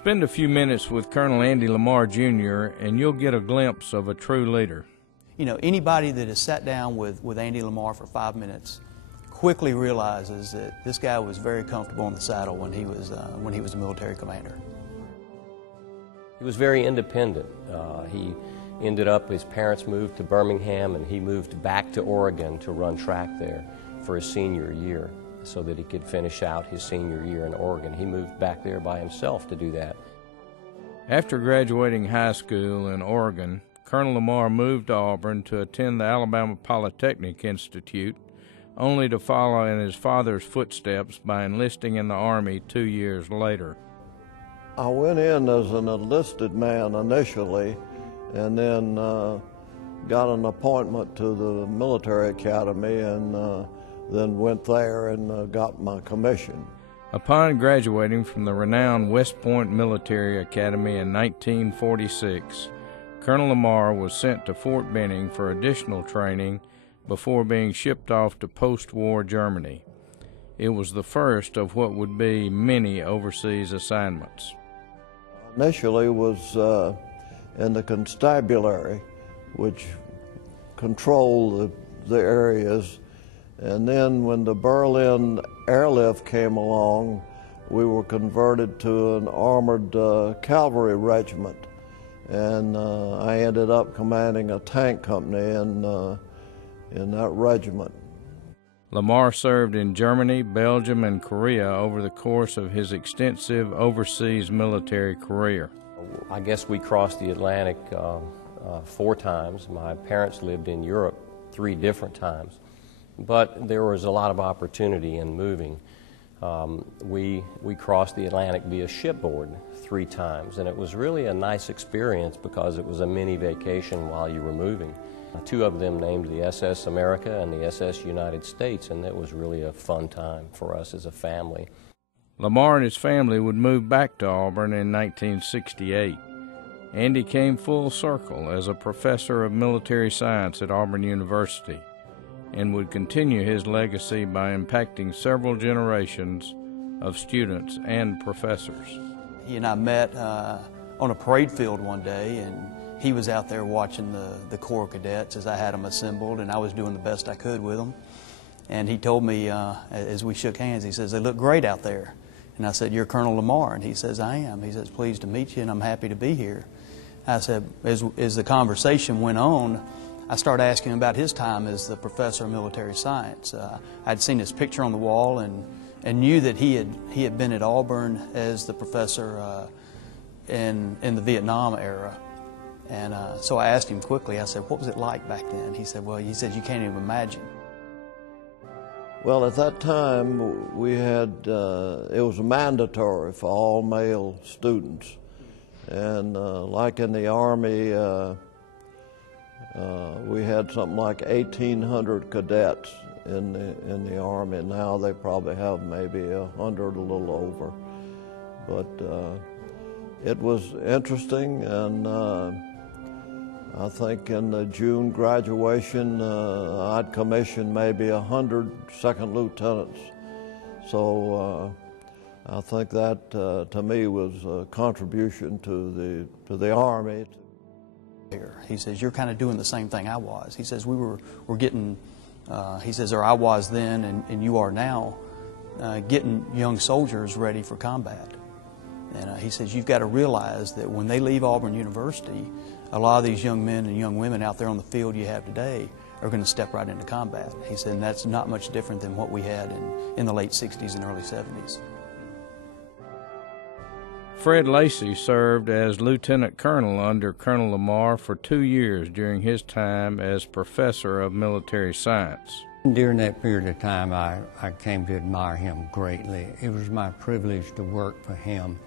Spend a few minutes with Colonel Andy LaMar Jr. and you'll get a glimpse of a true leader. You know, anybody that has sat down with Andy LaMar for 5 minutes quickly realizes that this guy was very comfortable in the saddle when he was a military commander. He was very independent. He ended up, his parents moved to Birmingham and he moved back to Oregon to run track there for his senior year so that he could finish out his senior year in Oregon. He moved back there by himself to do that. After graduating high school in Oregon, Colonel LaMar moved to Auburn to attend the Alabama Polytechnic Institute, only to follow in his father's footsteps by enlisting in the Army 2 years later. I went in as an enlisted man initially, and then got an appointment to the military academy, and then went there and got my commission. Upon graduating from the renowned West Point Military Academy in 1946, Colonel LaMar was sent to Fort Benning for additional training before being shipped off to post-war Germany. It was the first of what would be many overseas assignments. Initially was in the constabulary, which controlled the areas, and then when the Berlin airlift came along, we were converted to an armored cavalry regiment, and I ended up commanding a tank company in that regiment. LaMar served in Germany, Belgium, and Korea over the course of his extensive overseas military career. I guess we crossed the Atlantic 4 times. My parents lived in Europe 3 different times, but there was a lot of opportunity in moving. We crossed the Atlantic via shipboard 3 times, and it was really a nice experience because it was a mini vacation while you were moving. 2 of them named the SS America and the SS United States, and it was really a fun time for us as a family. LaMar and his family would move back to Auburn in 1968. Andy came full circle as a professor of military science at Auburn University and would continue his legacy by impacting several generations of students and professors. He and I met on a parade field one day, and he was out there watching the Corps cadets as I had them assembled, and I was doing the best I could with them. And he told me, as we shook hands, he says, "They look great out there." And I said, "You're Colonel LaMar?" And he says, "I am." He says, "Pleased to meet you, and I'm happy to be here." I said, as the conversation went on, I started asking him about his time as the professor of military science. I'd seen his picture on the wall and knew that he had been at Auburn as the professor in the Vietnam era. And so I asked him quickly, I said, "What was it like back then?" He said, "Well," he said, "you can't even imagine." Well, at that time, we had, it was mandatory for all male students. And like in the Army, we had something like 1,800 cadets in the Army. Now they probably have maybe 100, a little over. But it was interesting, and I think in the June graduation, I'd commissioned maybe 100 second lieutenants. So I think that, to me, was a contribution to the Army. He says, "You're kind of doing the same thing I was." He says, we're getting, he says, or I was then and you are now, getting young soldiers ready for combat. And he says, "You've got to realize that when they leave Auburn University, a lot of these young men and young women out there on the field you have today are going to step right into combat." He said, and that's not much different than what we had in the late 60s and early 70s. Fred Lacey served as lieutenant colonel under Colonel LaMar for 2 years during his time as professor of military science. During that period of time, I came to admire him greatly. It was my privilege to work for him.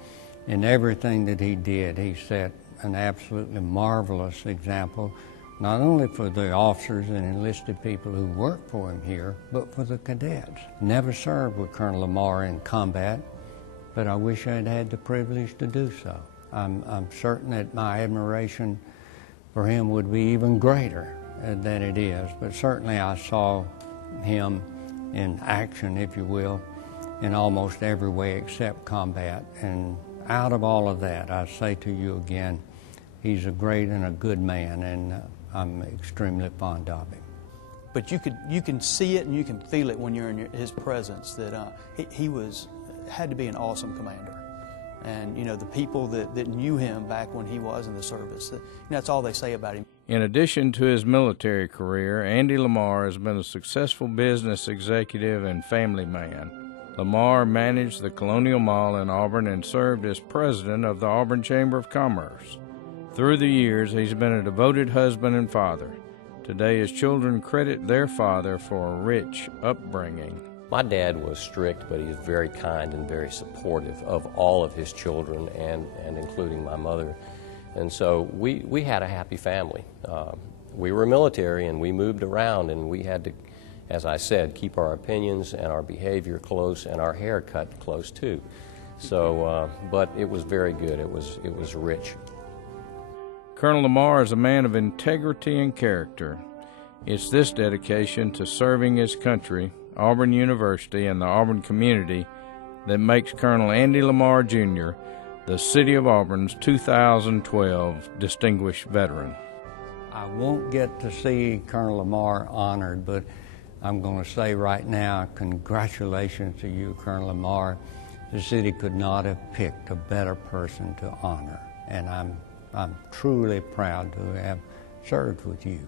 In everything that he did, he set an absolutely marvelous example, not only for the officers and enlisted people who work for him here, but for the cadets. Never served with Colonel LaMar in combat, but I wish I'd had the privilege to do so. I'm certain that my admiration for him would be even greater than it is, but certainly I saw him in action, if you will, in almost every way except combat, and out of all of that, I say to you again, he's a great and a good man, and I'm extremely fond of him. But you can see it and you can feel it when you're in his presence that he had to be an awesome commander. And you know, the people that knew him back when he was in the service, that's all they say about him. In addition to his military career, Andy LaMar has been a successful business executive and family man. LaMar managed the Colonial Mall in Auburn and served as president of the Auburn Chamber of Commerce. Through the years, he's been a devoted husband and father. Today, his children credit their father for a rich upbringing. My dad was strict, but he was very kind and very supportive of all of his children, and including my mother. And so we had a happy family. We were military, and we moved around, and we had to, as I said, keep our opinions and our behavior close and our haircut close too. So, but it was very good. It was rich. Colonel LaMar is a man of integrity and character. It's this dedication to serving his country, Auburn University, and the Auburn community that makes Colonel Andy LaMar, Jr. the City of Auburn's 2012 Distinguished Veteran. I won't get to see Colonel LaMar honored, but I'm going to say right now, congratulations to you, Colonel LaMar. The city could not have picked a better person to honor, and I'm truly proud to have served with you.